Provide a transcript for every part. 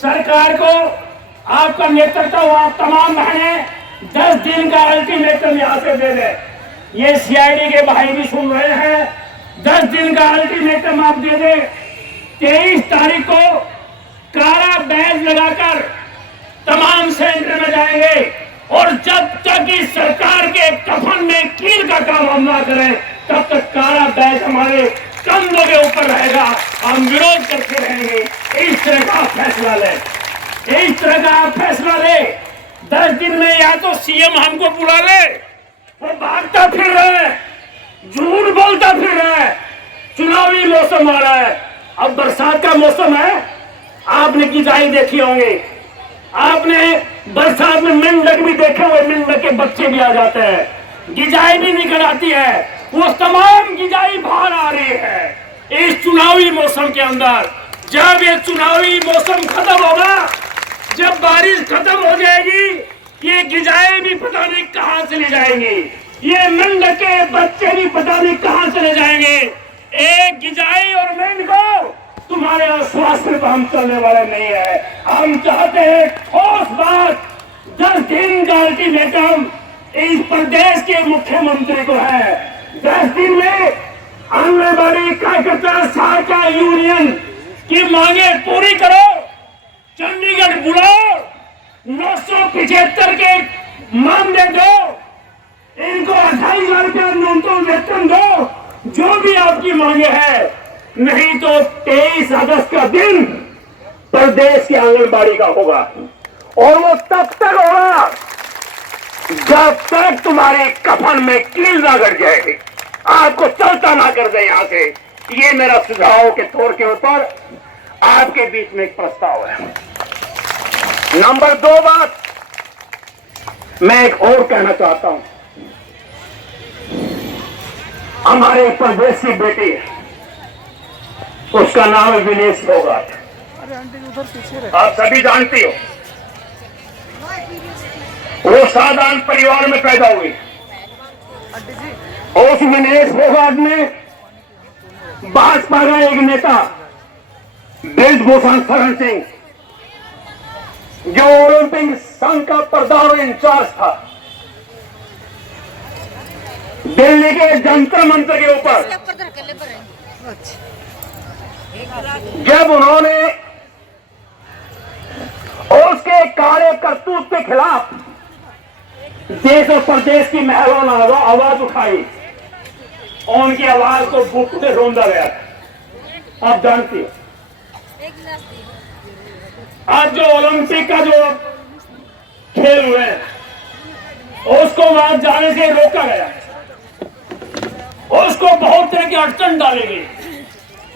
सरकार को आपका नेतृत्व आप तमाम बहनें 10 दिन का अल्टीमेटम यहां से दे दे। ये सीआईडी के भाई भी सुन रहे हैं, 10 दिन का अल्टीमेटम आप दे दे। 23 तारीख को काला बैज लगाकर तमाम सेंटर में जाएंगे और जब तक इस सरकार के कफन में कील का काम हम ना करें तब तक काला बैज हमारे कंधों के ऊपर रहेगा, हम विरोध करते रहेंगे। इस तरह का फैसला ले, इस तरह का फैसला ले। 10 दिन में या तो सीएम हमको बुला ले, वो भागता फिर रहा है, झूठ बोलता फिर रहा है। चुनावी मौसम आ रहा है, अब बरसात का मौसम है। आपने गिजाई देखी होंगे, आपने बरसात में मेंढक भी देखे हुए, मेंढक के बच्चे भी आ जाते हैं, गिजाई भी निकल आती है। वो तमाम गिजाई बाहर आ रही है इस चुनावी मौसम के अंदर। जब ये चुनावी मौसम खत्म होगा, जब बारिश खत्म हो जाएगी, ये गिजाई भी पता नहीं कहां चले जाएंगे, ये मेंढक के बच्चे भी पता नहीं कहां चले जाएंगे। एक गिजाई और मेंढक तुम्हारे स्वास्थ्य पर हम चलने वाले नहीं है। हम चाहते हैं ठोस बात, 10 दिन का अल्टीमेटम इस प्रदेश के मुख्यमंत्री को है। 10 दिन में आंगनबाड़ी कार्यकर्ता सहायता यूनियन की मांगे पूरी करो, चंडीगढ़ बुलाओ, 975 के मामले दो, इनको 28,000 रुपया न्यूनतम वेतन दो, जो भी आपकी मांगे है। नहीं तो 23 अगस्त का दिन प्रदेश की आंगनबाड़ी का होगा और वो तब तक होगा जब तक तुम्हारे कफन में कील ना गड़ जाए, आपको चलता ना कर दे यहां से। ये मेरा सुझाव के तौर के ऊपर आपके बीच में एक प्रस्ताव है। नंबर 2 बात मैं एक और कहना चाहता हूं। हमारे प्रदेश की बेटी है, उसका नाम है विनेश फोगाट। आप सभी जानती हो, वो साधारण परिवार में पैदा हुई। उस विनेश फोगाट ने भाजपा का एक नेता ब्रजभूषण शरण सिंह, जो ओलंपिक संघ का प्रधान इंचार्ज था, दिल्ली के जंतर मंतर के ऊपर जब उन्होंने उसके कार्य करतूत के खिलाफ देश और प्रदेश की महिलाओं ने आवाज उठाई, उनकी आवाज को बुक से रोंदा गया। आप जानती हो, आज जो ओलंपिक का जो खेल हुए हैं, उसको वहां जाने से रोका गया, उसको बहुत तरह की अड़चन डाली गई,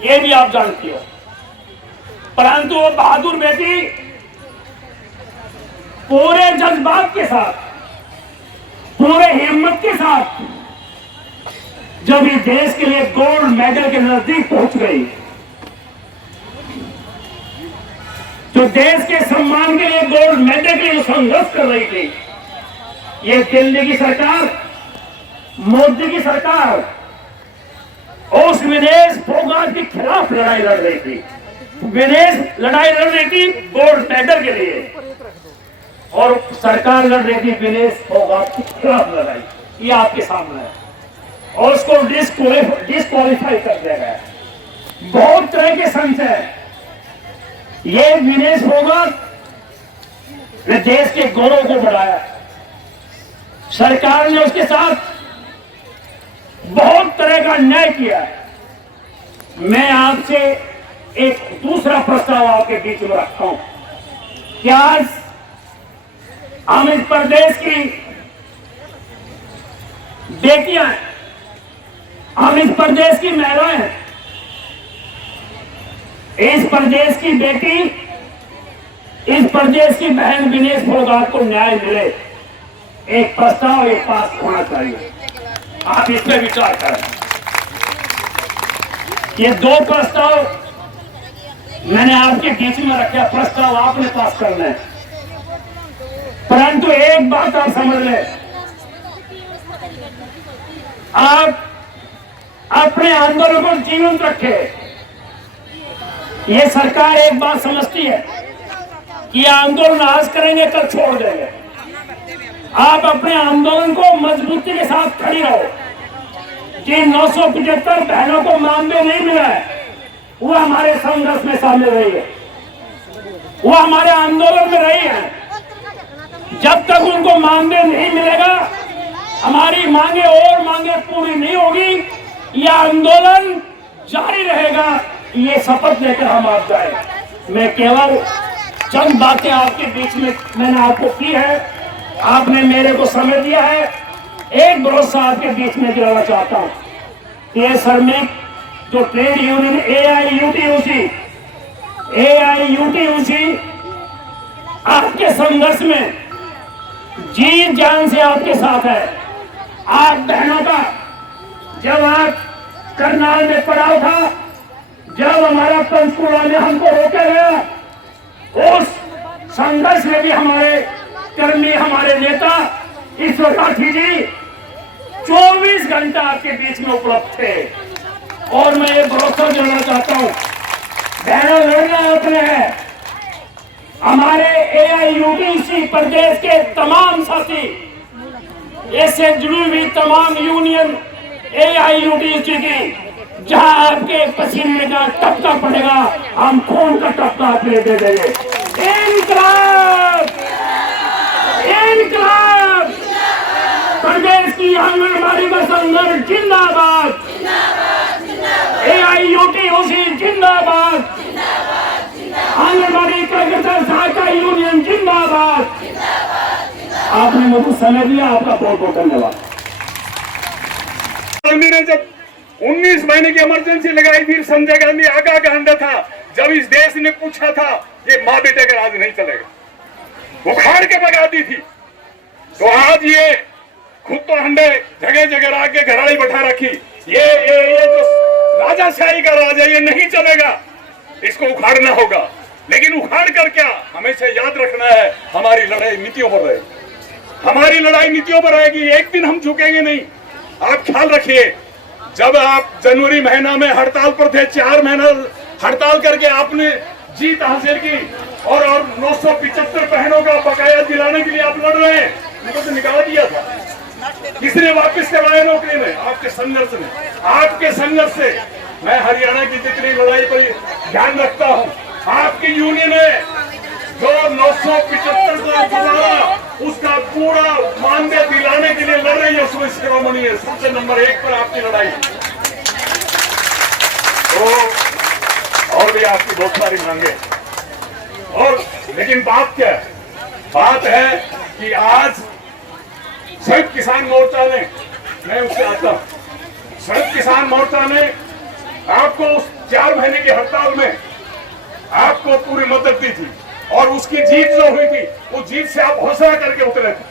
ये भी आप जानती हो। परंतु वो बहादुर बेटी पूरे जज्बात के साथ, पूरे हिम्मत के साथ जब इस देश के लिए गोल्ड मेडल के नजदीक पहुंच गई, जो देश के सम्मान के लिए गोल्ड मेडल के लिए संघर्ष कर रही थी, ये दिल्ली की सरकार, मोदी की सरकार उस विनेश फोगाट के खिलाफ लड़ाई लड़ रही थी। विनेश लड़ाई लड़ रही थी गोल्ड मेडल के लिए और सरकार लड़ रही थी विनेश फोगाट के खिलाफ लड़ाई। ये आपके सामने है और उसको डिस्क्वालीफाई कर दिया गया। बहुत तरह के संशय है। ये विनेश फोगाट ने देश के गौरव को बढ़ाया, सरकार ने उसके साथ बहुत तरह का अन्याय किया है। मैं आपसे एक दूसरा प्रस्ताव आपके बीच में रखता हूं कि आज हम इस प्रदेश की बेटियां हैं, हम इस प्रदेश की महिलाएं हैं, इस प्रदेश की बेटी, इस प्रदेश की बहन विनेश फोगाट को न्याय मिले। एक प्रस्ताव एक पास होना चाहिए, आप इस पर विचार करें। ये 2 प्रस्ताव मैंने आपके बीच में रखा, प्रस्ताव आपने पास करना है। परंतु एक बात आप समझ लें, आप अपने आंदोलन को जीवंत रखें। ये सरकार एक बात समझती है कि आंदोलन आज करेंगे कल छोड़ देंगे। आप अपने आंदोलन को मजबूती के साथ खड़ी रहो कि 975 बहनों को मानदेय नहीं मिला है, वो हमारे संघर्ष में शामिल रही है, वो हमारे आंदोलन में रही है। जब तक उनको मानदेय नहीं मिलेगा, हमारी मांगे और मांगे पूरी नहीं होगी, यह आंदोलन जारी रहेगा। ये शपथ लेकर हम आप जाए। मैं केवल चंद बातें आपके बीच में मैंने आपको की है, आपने मेरे को समय दिया है। एक भरोसा आपके बीच में दिलाना चाहता हूं, ये श्रमिक जो ट्रेड यूनियन AIUTUC आपके संघर्ष में जी जान से आपके साथ है। आप बहनों का जब आप करनाल में पड़ाव था, जब हमारा पंचकुला में हमको रोका गया, उस संघर्ष में भी हमारे कर्मी, हमारे नेता ईश्वर राठी जी 24 घंटा आपके बीच में उपलब्ध थे। और मैं ये भरोसा देना चाहता हूं, बहनों लड़ना अपने हैं। हमारे AIUTUC प्रदेश के तमाम साथी, इससे जुड़ी हुई तमाम यूनियन AIUTUC की, जहां आपके पसीने का टपका पड़ेगा, हम खून का टपका आपने दे देंगे। इंकलाब, इंकलाब, प्रदेश की आंगनबाड़ी का संघर्ष जिंदाबाद, AIUTUC जिंदाबाद, आंगनबाड़ी कार्यकर्ता सहायता यूनियन जिंदाबाद। आपने मुझे समय दिया, आपका बहुत बहुत धन्यवाद। गांधी ने जब 19 महीने की इमरजेंसी लगाई थी, संजय गांधी आगा का अंडा था। जब इस देश ने पूछा था ये माँ बेटे का राज नहीं चलेगा, उखाड़ के भगा दी थी। तो आज ये खुद तो अंडे जगह जगह ला के घराड़ी बैठा रखी। ये जो राजाशाही का राज है, ये नहीं चलेगा, इसको उखाड़ना होगा। लेकिन उखाड़ कर क्या, हमेशा याद रखना है, हमारी लड़ाई नीतियों पर रहेगी, हमारी लड़ाई नीतियों पर रहेगी। एक दिन हम झुकेंगे नहीं। आप ख्याल रखिए, जब आप जनवरी महीना में हड़ताल पर थे, 4 महीना हड़ताल करके आपने जीत हासिल की, और 975 बहनों का बकाया दिलाने के लिए आप लड़ रहे हैं। उनको तो निकाल दिया था, किसने वापस करवाया नौकरी में? आपके संघर्ष ने, आपके संघर्ष से। मैं हरियाणा की जितनी लड़ाई पर ध्यान रखता हूँ, आपकी यूनियन है जो 975 को दोबारा उसका पूरा मानदेय दिलाने के लिए लड़ रही है, उसमें शिरोमणि है सबसे नंबर 1 पर आपकी लड़ाई। तो और भी आपकी बहुत सारी मांगे, और लेकिन बात क्या है? बात है कि आज संयुक्त किसान मोर्चा ने, मैं उससे आता हूं, संयुक्त किसान मोर्चा ने आपको उस 4 महीने की हड़ताल में आपको पूरी मदद दी थी, और उसकी जीत जो हुई थी, उस जीत से आप हौसला करके उतरे थे,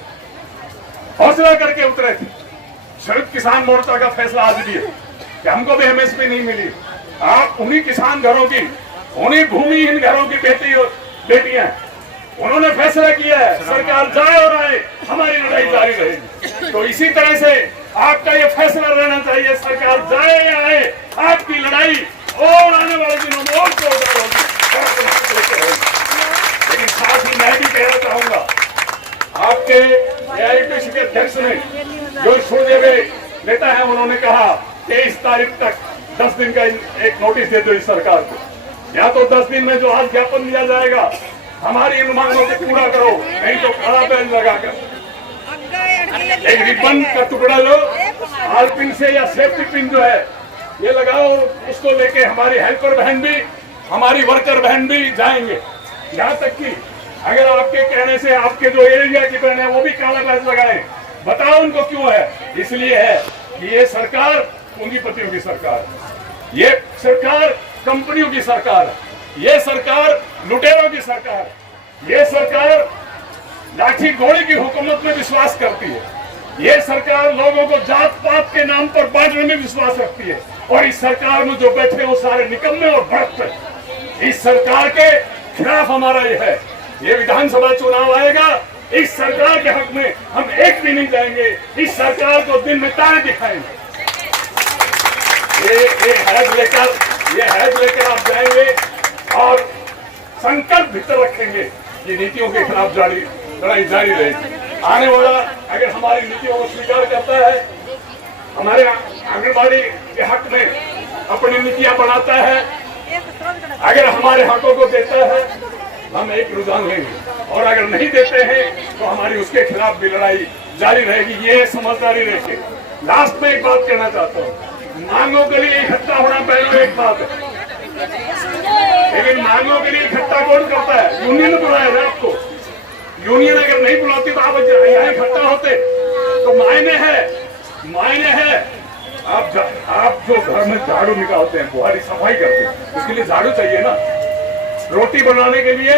हौसला करके उतरे थे। संयुक्त किसान मोर्चा का फैसला आज भी है कि हमको भी MSP नहीं मिली। आप उन्हीं किसान घरों की, उन्हीं भूमिहीन घरों की बेटियां, उन्होंने फैसला किया है सरकार जाए और आए, हमारी लड़ाई जारी रहेगी। तो इसी तरह से आपका ये फैसला रहना चाहिए, सरकार जाए या आए, आपकी लड़ाई और आने वाले दिनों में और जोरदार होगी। लेकिन साथ ही मैं भी कहना चाहूंगा, आपके AIUTUC के अध्यक्ष ने जो सूर्यदेव नेता है, उन्होंने कहा 23 तारीख तक 10 दिन का एक नोटिस दे दो इस सरकार को, या तो 10 दिन में जो आज ज्ञापन दिया जाएगा हमारी इन मांगों को पूरा करो, नहीं तो खड़ा बैन लगाकर एक रिबन का टुकड़ा लो, आलपिन से या सेफ्टी पिन जो है ये लगाओ, उसको लेके हमारी हेल्पर बहन भी, हमारी वर्कर बहन भी जाएंगे। यहाँ तक कि अगर आपके कहने से आपके जो एरिया की बहन है वो भी काला बैच लगाए, बताओ उनको क्यों है? इसलिए है कि ये सरकार पूंजीपतियों की सरकार है, ये सरकार कंपनियों की सरकार है, ये सरकार लुटेरों की सरकार है, ये सरकार लाठी गोली की हुकूमत में विश्वास करती है, ये सरकार लोगों को जात पात के नाम पर बांटने में विश्वास रखती है, और इस सरकार में जो बैठे वो सारे निकम्मे और भ्रष्ट हैं। इस सरकार के खिलाफ हमारा ये है। ये विधानसभा चुनाव आएगा, इस सरकार के हक में हम एक भी नहीं जाएंगे, इस सरकार को दिन में तारे दिखाएंगे। ये हैज लेकर आप जाएंगे और संकल्प भीतर रखेंगे ये नीतियों के खिलाफ लड़ाई जारी रहेगी। आने वाला अगर हमारी नीतियों को स्वीकार करता है, हमारे आंगनबाड़ी के हक में अपनी नीतियां बनाता है, अगर हमारे हकों को देता है, हम एक रुझान लेंगे, और अगर नहीं देते हैं तो हमारी उसके खिलाफ भी लड़ाई जारी रहेगी। ये समझदारी रखे। लास्ट में एक बात कहना चाहता हूँ, मांगों के लिए इकट्ठा होना पहले एक बात है, लेकिन मांगों के लिए इकट्ठा कौन करता है? यूनियन बुलाएगा आपको। यूनियन अगर नहीं बुलाती तो आप यहाँ इकट्ठा होते, तो मायने है आप जो घर में झाड़ू निकालते हैं, बुहारी सफाई करते हैं, उसके लिए झाड़ू चाहिए ना। रोटी बनाने के लिए